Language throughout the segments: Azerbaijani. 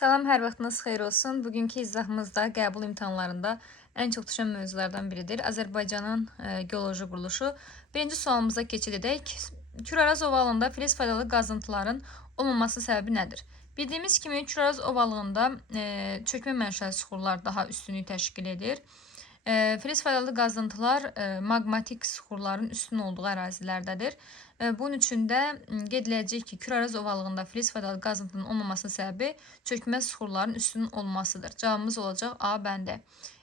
Salam, hər vaxtınız xeyir olsun. Bugünkü izahımızda qəbul imtahanlarında ən çox düşən mövzulardan biridir. Azərbaycanın geoloji quruluşu. Birinci sualımıza keçid edək. Küraraz ovalığında filiz faydalı qazıntıların olmaması səbəbi nədir? Bildiyimiz kimi Küraraz ovalığında çökmə mənşəli süxurlar daha üstünlük təşkil edir. Filiz faydalı qazıntılar maqmatik süxurların üstün olduğu ərazilərdədir. Bunun üçün də qeyd ediləcək ki, Küraraz ovalığında filiz faydalı qazıntının olmamasının səbəbi çökmə süxurların üstün olmasıdır. Cavabımız olacaq A bəndə.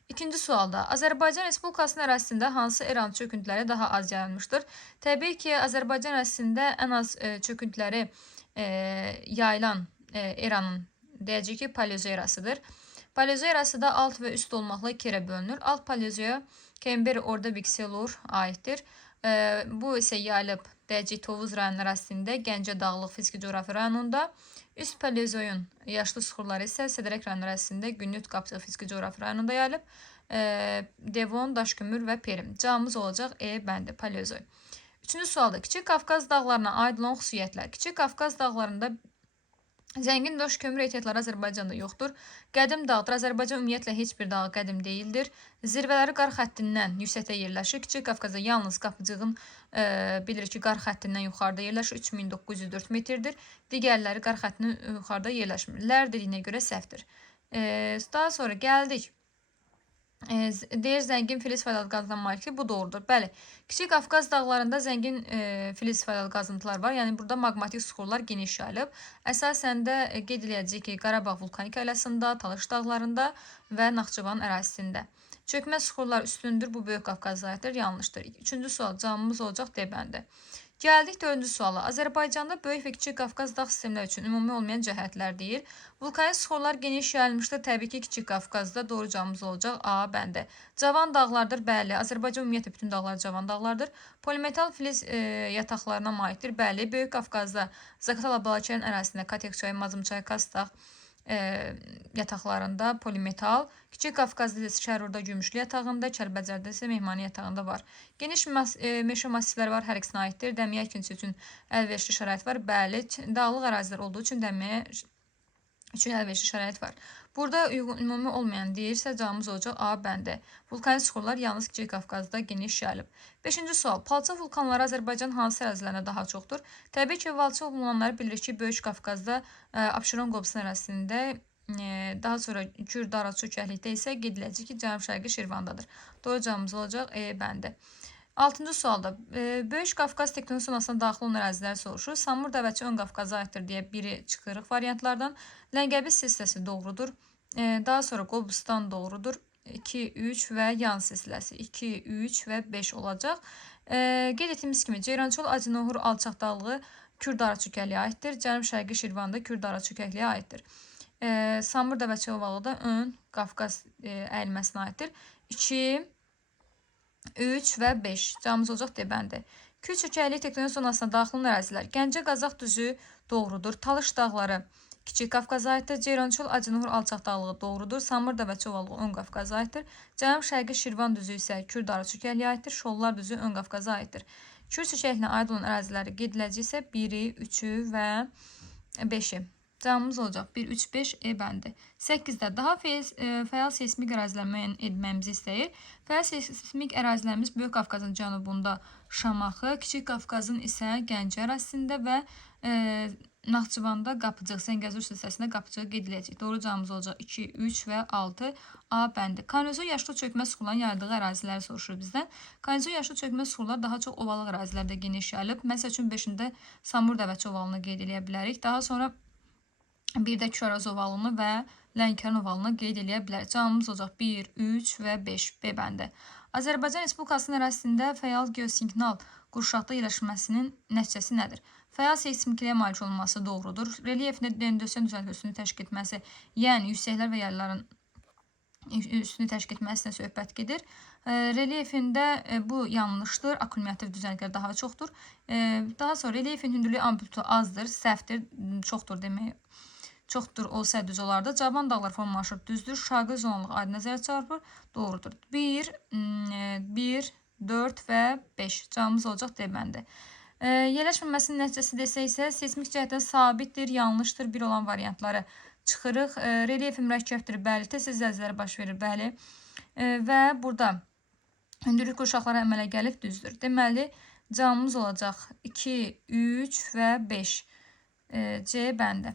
İkinci sualda Azərbaycan Respublikasının ərazisində hansı eran çöküntüləri daha az yayılmışdır? Təbii ki, Azərbaycan ərazisində ən az çöküntüləri yayılan eranın deyəcək ki, paleozoy erasıdır. Paleozoy erası da alt və üst olmaqla iki yerə bölünür. Alt paleozoya Kemberi Ordubik Selur aiddir. Bu isə yayılıb deyəcək Tovuz rayonu ərazisində Gəncə Dağlıq Fiziki Coğrafi rayonunda. Üst paleozoyun yaşlı süxurları isə Sədərək rayonu ərazisində Günnüt Qapçıq Fiziki Coğrafi rayonunda yayılıb. Devon, Daşkömür və Perim. Cavabımız olacaq E bəndi paleozoy. Üçüncü sualda Kiçik Qafqaz dağlarına aid olan xüsusiyyətlər. Kiçik Qafqaz dağlarında zəngin daş kömür ehtiyatları Azərbaycanda yoxdur. Qədim dağdır. Azərbaycan ümumiyyətlə heç bir dağ qədim deyildir. Zirvələri qar xəttindən yüksəkdə yerləşir. Kiçik Qafqazda yalnız Qapıcığın bilirik ki, qar xəttindən yuxarıda yerləşir. 3904 metrdir. Digərləri qar xəttindən yuxarıda yerləşmir. Lər dediyinə görə səhvdir. Daha sonra gəldik. Deyir zəngin filiz faydalı qazıntılar malikdir. Bu doğrudur. Bəli. Kiçik Qafqaz dağlarında zəngin filiz faydalı qazıntılar var. Yəni burada maqmatik süxurlar geniş yayılıb. Əsasən də qeyd ediləcək ki, Qarabağ vulkanik ailəsinində, Talış dağlarında və Naxçıvan ərazisində. Çökmə süxurlar üstündür. Bu Böyük Qafqaza aiddir. Yanlışdır. Üçüncü sual cavabımız olacaq D bəndi. Gəldik dördüncü suala. Azərbaycanda Böyük və Kiçik Qafqaz dağ sistemləri üçün ümumi olmayan cəhətlər deyir. Vulkanik süxurlar geniş yayılmışdır. Təbii ki, Kiçik Qafqazda doğru cavabımız olacaq A bəndə. Cavan dağlardır. Bəli. Azərbaycan ümumiyyətlə bütün dağlar cavan dağlardır. Polimetal filiz yataqlarına malikdir. Bəli. Böyük Qafqazda Zaqatala Balakəran ərazisində Katek çayı, Mazım çayı, Kastaq yataqlarında polimetal, Kiçik Qafqazda isə Şərurda Gümüşlü yatağında, Kəlbəcərdə isə Mehmani yatağında var. Geniş meşə massivləri var, hər ikisinə aiddir. Dəmiyə əkintisi üçün əlverişli şərait var. Bəli, dağlıq ərazilər olduğu üçün dəmiyə üçün əlverişli şərait var. Burada ümumi olmayan deyirsə cavabımız olacaq A bəndə. Vulkanik süxurlar yalnız Kiçik Qafqazda geniş yayılıb. 5-ci sual. Palçıq vulkanları Azərbaycan hansı ərazilərində daha çoxdur? Təbii ki, palçıq vulkanları bilirik ki, Böyük Qafqazda Abşeron Qobustan ərazisində, daha sonra Kür, Dara, çökəklikdə isə qeyd ediləcək ki, Cənub-Şərqi Şirvandadır. Doğru cavabımız olacaq E bəndə. 6-cı sualda Böyük Qafqaz tektonik zonasına daxil olan ərazilər soruşur. Samur Dəvəçi Ön Qafqaza aiddir deyə biri çıxırıq variantlardan. Ləngəbi silsiləsi doğrudur. Daha sonra Qobustan doğrudur. 2, 3 və yan silsiləsi 2, 3 və 5 olacaq. Qeyd etdiyimiz kimi Ceyrançol Acınohur alçaq dağlığı Kür-Dara çökəkliyə aiddir. Cənub-Şərqi Şirvanda Kür-Dara çökəkliyə aiddir. Samur Dəvəçi ovalığı da Ön Qafqaz əyilməsinə aiddir. 2, 3 və 5. Cavabımız olacaq D bəndi. Kür çökəklik tektonik zonasına daxil olan ərazilər. Gəncə Qazaq düzü doğrudur. Talış dağları Kiçik Qafqaza aiddir. Ceyrançol Acınohur alçaq dağlığı doğrudur. Samur Dəvəçi ovalığı Ön Qafqaza aiddir. Cənub-Şərqi Şirvan düzü isə Kür-Dara çökəkliyə aiddir. Şollar düzü Ön Qafqaza aiddir. Kür çökəkliyinə aid olan əraziləri qeyd ediləcəksə 1-i, 3-ü və 5-i. Cavabımız olacaq 1, 3, 5 E bəndi. 8-də daha fəal seismik ərazilər müəyyən etməyimizi istəyir. Fəal seismik ərazilərimiz Böyük Qafqazın cənubunda Şamaxı, Kiçik Qafqazın isə Gəncə ərazisində və Naxçıvanda Qapıcıq, Zəngəzur silsiləsində Qapıcığı qeyd ediləcək. Doğru cavabımız olacaq 2, 3 və 6 A bəndi. Kanizoy yaşlı çökmə süxurların yayıldığı əraziləri soruşur bizdən. Kanizoy yaşlı çökmə süxurlar daha çox ovalıq ərazilərdə geniş yayılıb. Məsəl üçün 5-də Samur Dəvəçi ovalını qeyd edə bilərik. Daha sonra bir də Küraraz ovalını və Lənkəran ovalını qeyd edə bilərik. Cavabımız olacaq 1, 3 və 5 B bəndi. Azərbaycan Respublikasının ərazisində fəal geosignal qurşaqda yerləşməsinin nəticəsi nədir? Fəal seismikliyə malik olması doğrudur. Relyefində dendrosiyon düzəltməsini təşkil etməsi, yəni yüksəklər və yerlərin üstünü təşkil etməsindən söhbət gedir. Relyefində bu yanlışdır. Akkumulyativ düzənliklər daha çoxdur. Daha sonra relyefin hündürlüyü amplitudu azdır, səhvdir, çoxdur demək. Çoxdur olsaydı düz olardı. Cavan dağlar formalaşır, düzdür. Şaqi zonalığı aid nəzərə çarpır, doğrudur. 1, 4 və 5. Cavabımız olacaq D bəndi. Yerləşməməsinin nəticəsi desək isə seismik cəhətdən sabitdir, yanlışdır, 1 olan variantları çıxırıq. Relyefi mürəkkəbdir, bəli. Tez-tez zəlzələ baş verir, bəli. Və burada hündürlük qurşaqlara əmələ gəlib, düzdür. Deməli, cavabımız olacaq 2, 3 və 5. C bəndi.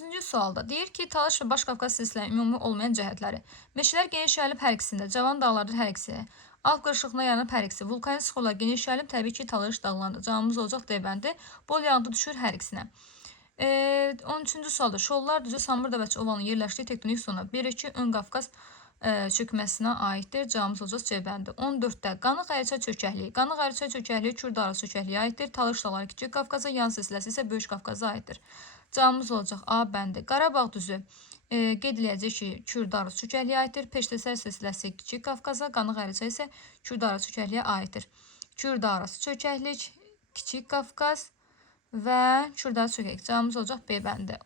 3-cü sualda deyir ki, Talış və Baş Qafqaz silsiləsinin ümumi olmayan cəhətləri. Meşələr geniş yayılıb hər ikisində, cavan dağlardır hər ikisi. Alt qırışıqına yaranıb hər ikisi. Vulkanik sıxırlar geniş yayılıb, təbii ki, Talış dağlarında. Cavabımız olacaq D bəndi. Bol yağıntı düşür hər ikisinə. 13-cü sualda Şollar düzü Samurda və Ovanın yerləşdiyi tektonik zona 1-2 ön Qafqaz çökməsinə aiddir. Cavabımız olacaq C bəndi. 14-də Qanıq Ərçay çökəkliyi. Qanıq Ərçay çökəkliyi Kürdara çökəkliyə aiddir. Talış dağları Kiçik Qafqaza, yan silsiləsi isə Böyük Qafqaza aiddir. Cavabımız olacaq A bəndi. Qarabağ düzü qeyd eləyəcək ki, Kürdara çökəkliyə aiddir. Peştəsər silsiləsi Kiçik Qafqaza, Qanıq Ərçay isə Kürdara çökəkliyə aiddir. Kürdara çökəklik, Kiçik Qafqaz və Kürdara çökəklik. Cavabımız olacaq B bəndi.